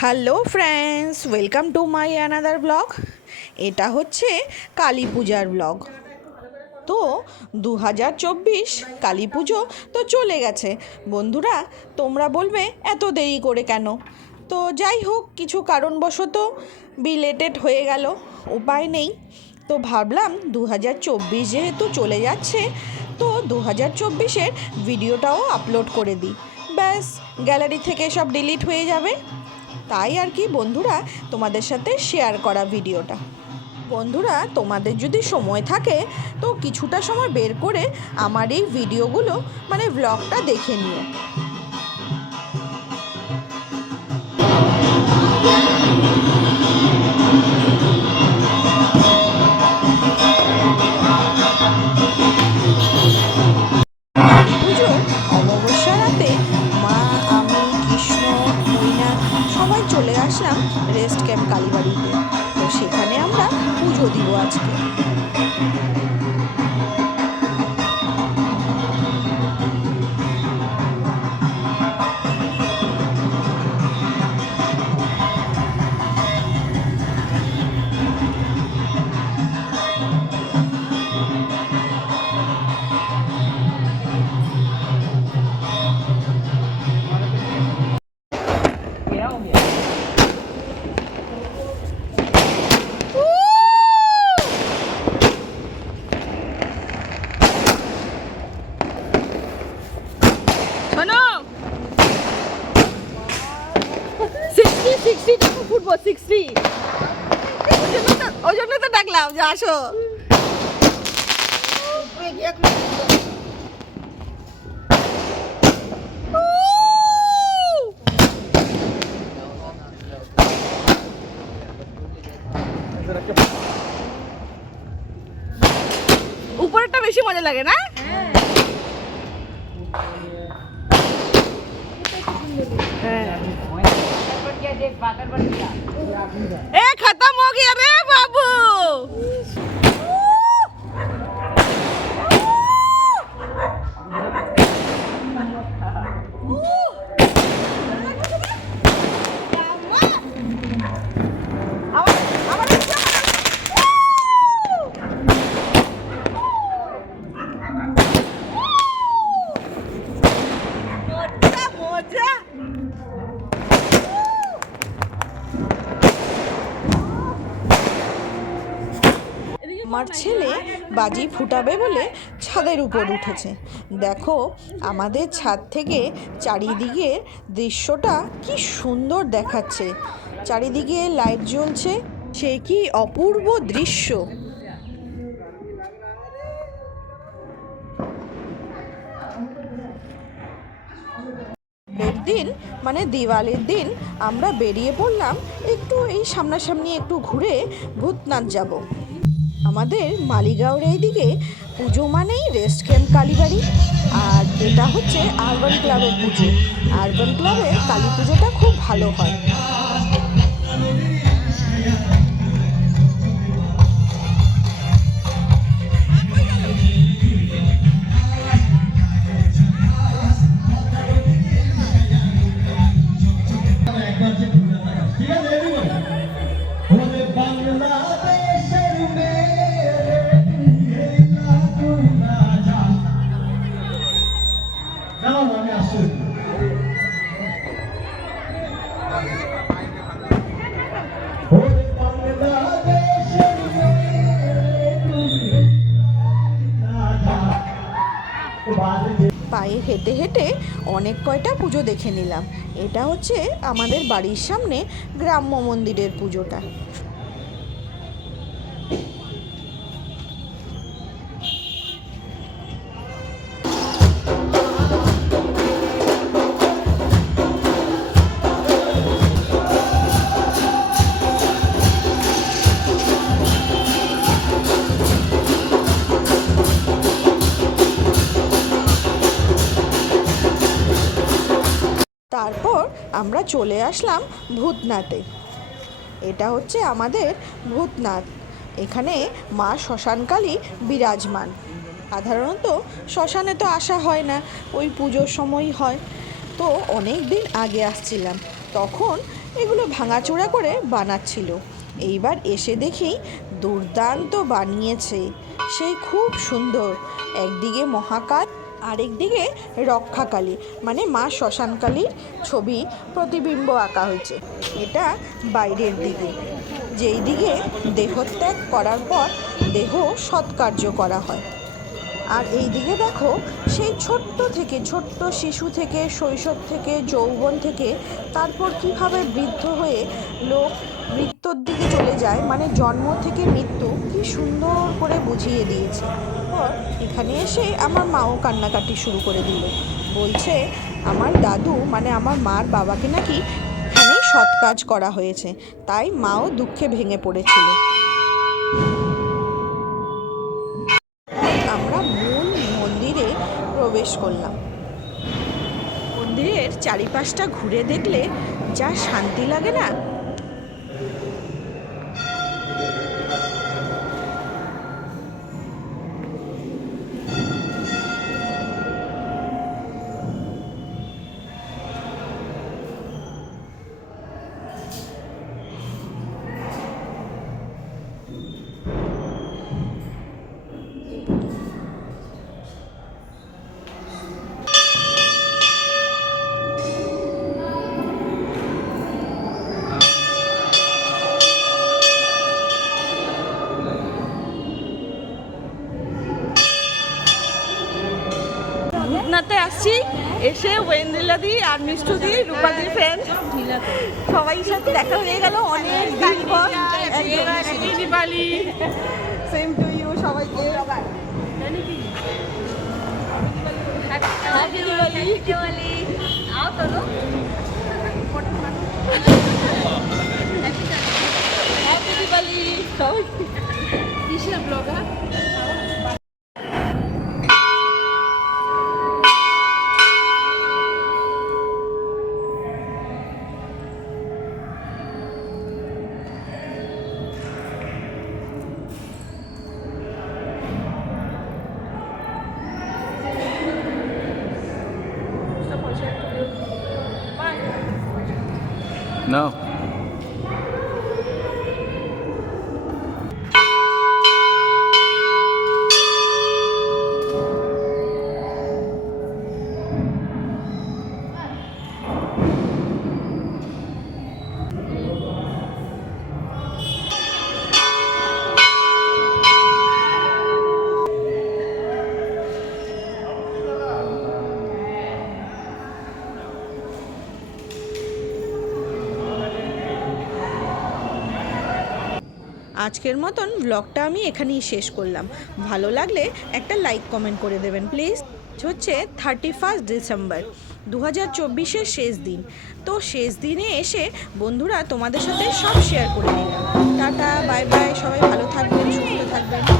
Hello friends, welcome to my another blog. এটা হচ্ছে কালী পূজার ব্লগ। তো 2024 কালী পুজো তো চলে গেছে। বন্ধুরা, তোমরা বলবে এত দেরি করে কেন? তো যাই হোক, কিছু কারণবশত বিলেটেড হয়ে গেল, উপায় নেই। তো ভাবলাম 2024 যেহেতু চলে যাচ্ছে, তো 2024-এর ভিডিওটাও আপলোড করে দিই। ব্যাস, গ্যালারি থেকে সব ডিলিট হয়ে যাবে। তাই আর কি বন্ধুরা, তোমাদের সাথে শেয়ার করা ভিডিওটা। বন্ধুরা, তোমাদের যদি সময় থাকে তো কিছুটা সময় বের করে আমার এই ভিডিওগুলো ব্লগটা দেখে নিও। পুজো অমাবস্যা রাতে মা, আমি, কৃষ্ণ, মৈনা সবাই চলে আসলাম রেস্ট ক্যাম্প কালীবাড়িতে। তো সেখানে আমরা পুজো দিব আজকে। শোনো, 60 টাকা ফুটবল 60, ওই জন্য তো ডাকলাম যে আসো। উপরেরটা বেশি মজা লাগে না? खत्म हो गया रे बाबू। আমার ছেলে বাজি ফুটাবে বলে ছাদের উপর উঠেছে। দেখো, আমাদের ছাদ থেকে চারিদিকের দৃশ্যটা কি সুন্দর দেখাচ্ছে। চারিদিকে লাইট জ্বলছে, সে কি অপূর্ব দৃশ্য। এর দিন দিওয়ালির দিন আমরা বেরিয়ে পড়লাম একটু এই সামনাসামনি একটু ঘুরে ভূতনাথ যাব। আমাদের মালিগাঁওর এইদিকে পুজো মানেই রেস্ট ক্যাম্প কালীবাড়ি, আর এটা হচ্ছে আরবান ক্লাবের পুজো। আরবান ক্লাবের কালী পুজোটা খুব ভালো হয়। পায়ে হেঁটে হেঁটে অনেক কয়টা পুজো দেখে নিলাম। এটা হচ্ছে আমাদের বাড়ির সামনে গ্রাম্য মন্দিরের পুজোটা। তারপর আমরা চলে আসলাম ভূতনাথে। এটা হচ্ছে আমাদের ভূতনাথ। এখানে মা শ্মশানকালী বিরাজমান। সাধারণত শ্মশানে তো আসা হয় না, ওই পুজোর সময়ই হয়। তো অনেক দিন আগে আসছিলাম, তখন এগুলো ভাঙাচোরা করে বানাচ্ছিল। এইবার এসে দেখি দুর্দান্ত বানিয়েছে, সেই খুব সুন্দর। একদিকে মহাকাল, আরেকদিকে রক্ষাকালী মানে মা শ্মশানকালীর ছবি প্রতিবিম্ব আঁকা হয়েছে। এটা বাইরের দিকে, যেই দিকে দেহত্যাগ করার পর দেহ সৎকার্য করা হয়। আর এই দিকে দেখো সেই ছোট্ট শিশু থেকে, শৈশব থেকে, যৌবন থেকে, তারপর কিভাবে বৃদ্ধ হয়ে লোক মৃত্যুর দিকে চলে যায়, মানে জন্ম থেকে মৃত্যু, কি সুন্দর করে বুঝিয়ে দিয়েছে। পর এখানে এসে আমার মাও কান্নাকাটি শুরু করে দিল, বলছে আমার দাদু মানে আমার মার বাবাকে নাকি এখানেই সৎ কাজ করা হয়েছে, তাই মাও দুঃখে ভেঙে পড়েছিল। আমরা মূল মন্দিরে প্রবেশ করলাম। মন্দিরের চারিপাশটা ঘুরে দেখলে যা শান্তি লাগে না। ভূতনাথে আসছি, এসে ওয়েন্দ্রিলাদি আর মিষ্টুদি, রূপাদির ফ্রেন্ড সবাই সাথে দেখা হয়ে গেল অনেক দিন পর। সেম টু ইউ সবাইকে। হ্যাপি দিওয়ালি। আও তো হ্যাপি দিওয়ালি সবাই। কিসের ব্লগার? No. আজকের মতন ব্লগটা আমি এখানেই শেষ করলাম। ভালো লাগলে একটা লাইক কমেন্ট করে দেবেন প্লিজ। হচ্ছে 31 ডিসেম্বর 2024-এর শেষ দিন। তো শেষ দিনে এসে বন্ধুরা তোমাদের সাথে সব শেয়ার করে নিলাম। টাটা, বাই বাই, সবাই ভালো থাকবেন, সুস্থ থাকবেন।